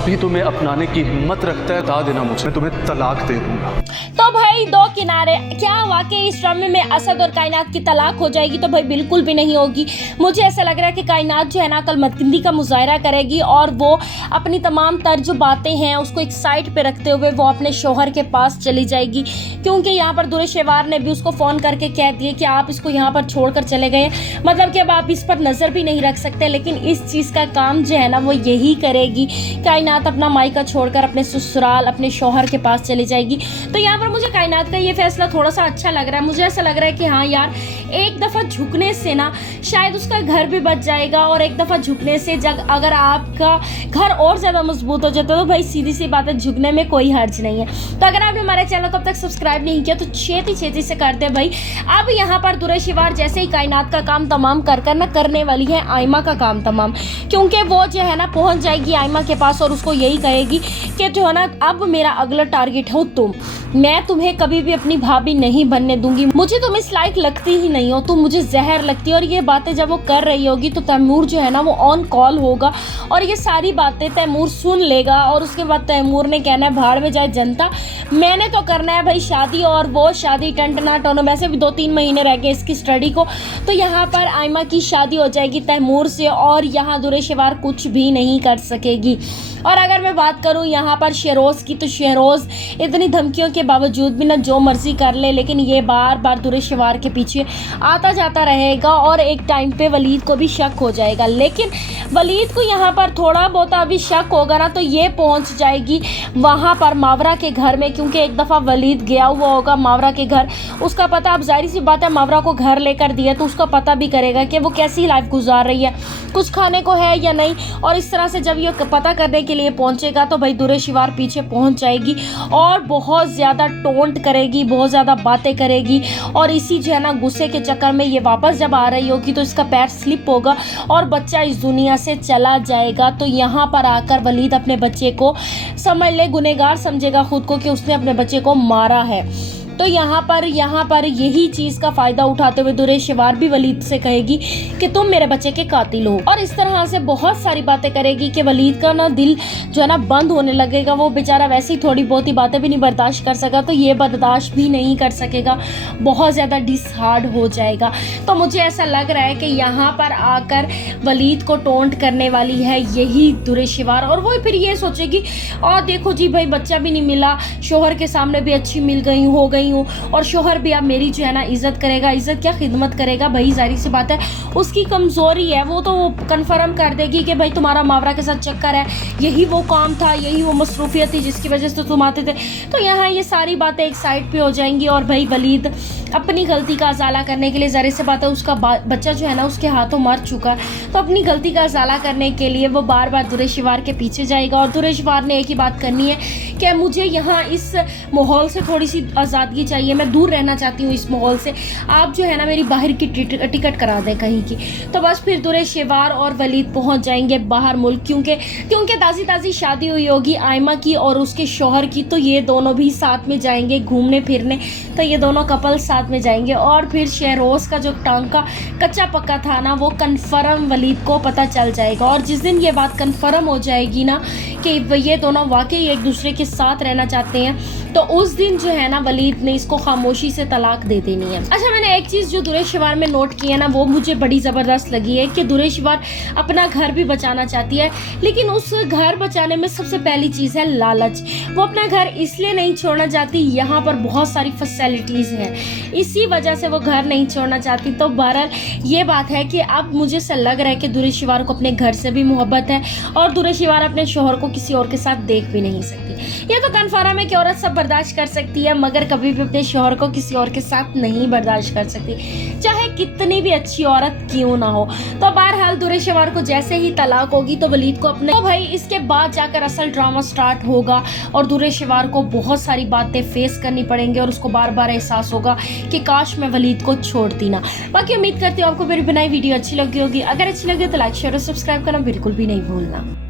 भी तुम्हें अपनाने की हिम्मत रखता है बता देना मुझे, मैं तुम्हें तलाक दे दूंगा। तो भाई दो किनारे, क्या वाकई इस ड्रामे में असद और कायनात की तलाक हो जाएगी? तो भाई बिल्कुल भी नहीं होगी। मुझे ऐसा लग रहा है कि कायनात जो है ना अक्लमंदी का मुजाहरा करेगी और वो अपनी तमाम तर जो बातें हैं उसको एक साइड पे रखते हुए वो अपने शोहर के पास चली जाएगी, क्योंकि यहाँ पर दुरेशेवार ने भी उसको फ़ोन करके कह दिया कि आप इसको यहाँ पर छोड़कर चले गए, मतलब कि अब आप इस पर नज़र भी नहीं रख सकते। लेकिन इस चीज़ का काम जो है ना वो यही करेगी, कायनात अपना मायका छोड़कर अपने ससुराल अपने शोहर के पास चली जाएगी। तो यहाँ पर मुझे कायनात का ये फैसला थोड़ा सा अच्छा लग रहा है। मुझे ऐसा लग रहा है कि हाँ यार, एक दफ़ा झुकने से ना शायद उसका घर भी बच जाएगा, और एक दफ़ा झुकने से जब अगर आपका घर और ज़्यादा मजबूत हो जाता है तो भाई सीधी सी बात है, झुकने में कोई हर्ज नहीं है। तो अगर आपने हमारे चैनल को अब तक सब्सक्राइब नहीं किया तो छेती से कर दे भाई। अब यहाँ पर दुरेशिवार जैसे ही कायनात का काम तमाम कर ना करने वाली है आयमा का काम तमाम, क्योंकि वो जो है ना पहुँच जाएगी आयमा के पास और उसको यही कहेगी कि जो है ना अब मेरा अगला टारगेट हो तुम, मैं तुम्हें कभी भी अपनी भाभी नहीं बनने दूंगी, मुझे तुम इस लायक लगती ही नहीं हो, तुम मुझे जहर लगती हो। और ये बातें जब वो कर रही होगी तो तैमूर जो है ना वो ऑन कॉल होगा और ये सारी बातें तैमूर सुन लेगा, और उसके बाद तैमूर ने कहना है भाड़ में जाए जनता, मैंने तो करना है भाई शादी, और वो शादी टंटना टोनो, वैसे भी 2-3 महीने रह गए इसकी स्टडी को। तो यहाँ पर आयमा की शादी हो जाएगी तैमूर से, और यहाँ दुरेशेवार कुछ भी नहीं कर सकेगी। और अगर मैं बात करूँ यहाँ पर शहरोज़ की, तो शहरोज़ इतनी धमकियों के बावजूद भी ना जो मर्जी कर ले, लेकिन ये बार बार दुरेशेवार के पीछे आता जाता रहेगा, और एक टाइम पे वलीद को भी शक हो जाएगा। लेकिन वलीद को यहाँ पर थोड़ा बहुत अभी शक होगा ना तो ये पहुँच जाएगी वहाँ पर मावरा के घर में, क्योंकि एक दफ़ा वलीद गया हुआ होगा मावरा के घर, उसका पता, अब जाहिर सी बात है मावरा को घर लेकर दिया तो उसका पता भी करेगा कि वो कैसी लाइफ गुजार रही है, कुछ खाने को है या नहीं। और इस तरह से जब ये पता करने के लिए पहुंचेगा तो भाई दुरेशिवार पीछे पहुंच जाएगी और बहुत ज़्यादा टोंट करेगी, बहुत ज़्यादा बातें करेगी, और इसी जो है ना गुस्से के चक्कर में ये वापस जब आ रही होगी तो इसका पैर स्लिप होगा और बच्चा इस दुनिया से चला जाएगा। तो यहाँ पर आकर वलीद अपने बच्चे को समझ ले गुनहगार समझेगा खुद को कि उसने अपने बच्चे को मारा है। तो यहाँ पर यही चीज़ का फ़ायदा उठाते हुए दुरेशेवार भी वलीद से कहेगी कि तुम मेरे बच्चे के कातिल हो, और इस तरह से बहुत सारी बातें करेगी कि वलीद का ना दिल जो है ना बंद होने लगेगा। वो बेचारा वैसे ही थोड़ी बहुत ही बातें भी नहीं बर्दाश्त कर सका, तो ये बर्दाश्त भी नहीं कर सकेगा, बहुत ज़्यादा डिसहार्ड हो जाएगा। तो मुझे ऐसा लग रहा है कि यहाँ पर आकर वलीद को टोंट करने वाली है यही दुरेशेवार, और वो फिर ये सोचेगी और देखो जी भाई बच्चा भी नहीं मिला, शोहर के सामने भी अच्छी मिल गई हो गई हूँ, और शोहर भी अब मेरी जो है ना इज्जत करेगा, इज्जत क्या खिदमत करेगा भाई, जाहिर सी बात है उसकी कमज़ोरी है, वो तो कन्फर्म कर देगी कि भाई तुम्हारा मावरा के साथ चक्कर है, यही वो काम था, यही वो मसरूफियत थी जिसकी वजह से तुम आते थे। तो यहाँ ये सारी बातें एक साइड पे हो जाएंगी, और भाई वलीद अपनी गलती का अजाला करने के लिए, जाहिर सी बात है उसका बच्चा जो है ना उसके हाथों मर चुका है, तो अपनी गलती का अजाला करने के लिए वो बार बार दुरेशेवार के पीछे जाएगा। और दुरेशेवार ने एक ही बात करनी है कि मुझे यहाँ इस माहौल से थोड़ी सी आज़ादगी चाहिए, मैं दूर रहना चाहती हूँ इस माहौल से, आप जो है ना मेरी बाहर की टिकट करा दें कहीं की। तो बस फिर दुरेशेवार और वलीद पहुँच जाएंगे बाहर मुल्क, क्योंकि ताज़ी शादी हुई होगी आयमा की और उसके शौहर की, तो ये दोनों भी साथ में जाएंगे घूमने फिरने, तो ये दोनों कपल साथ में जाएंगे। और फिर शहरोज़ का जो टांका कच्चा पक्का था ना वो कन्फर्म वलीद को पता चल जाएगा, और जिस दिन ये बात कन्फर्म हो जाएगी ना कि ये दोनों वाकई एक दूसरे के साथ रहना चाहते हैं, तो उस दिन जो है ना वलीद ने इसको खामोशी से तलाक दे देनी है। अच्छा, मैंने एक चीज़ जो दुरेशेवार में नोट की है ना वो मुझे बड़ी ज़बरदस्त लगी है कि दुरेशेवार अपना घर भी बचाना चाहती है, लेकिन उस घर बचाने में सबसे पहली चीज़ है लालच। वो अपना घर इसलिए नहीं छोड़ना चाहती, यहाँ पर बहुत सारी फैसिलिटीज़ हैं, इसी वजह से वो घर नहीं छोड़ना चाहती। तो बहरहाल ये बात है कि अब मुझे ऐसा लग रहा है कि दुरेशेवार को अपने घर से भी मोहब्बत है, और दुरेशेवार अपने शोहर को किसी और के साथ देख भी नहीं सकती। ये तो कन्फर्म है कि औरत सब बर्दाश्त कर सकती है, मगर कभी भी अपने शोहर को किसी और के साथ नहीं बर्दाश्त कर सकती, चाहे कितनी भी अच्छी औरत क्यों ना हो। तो बहरहाल दुरेशेवार को जैसे ही तलाक होगी तो वलीद को अपने, तो भाई इसके बाद जाकर असल ड्रामा स्टार्ट होगा, और दुरेशेवार को बहुत सारी बातें फेस करनी पड़ेंगी, और उसको बार बार एहसास होगा कि काश मैं वलीद को छोड़ती ना। बाकी उम्मीद करती हूँ आपको मेरी बनाई वीडियो अच्छी लगी होगी। अगर अच्छी लगी तो लाइक शेयर और सब्सक्राइब करना बिल्कुल भी नहीं भूलना।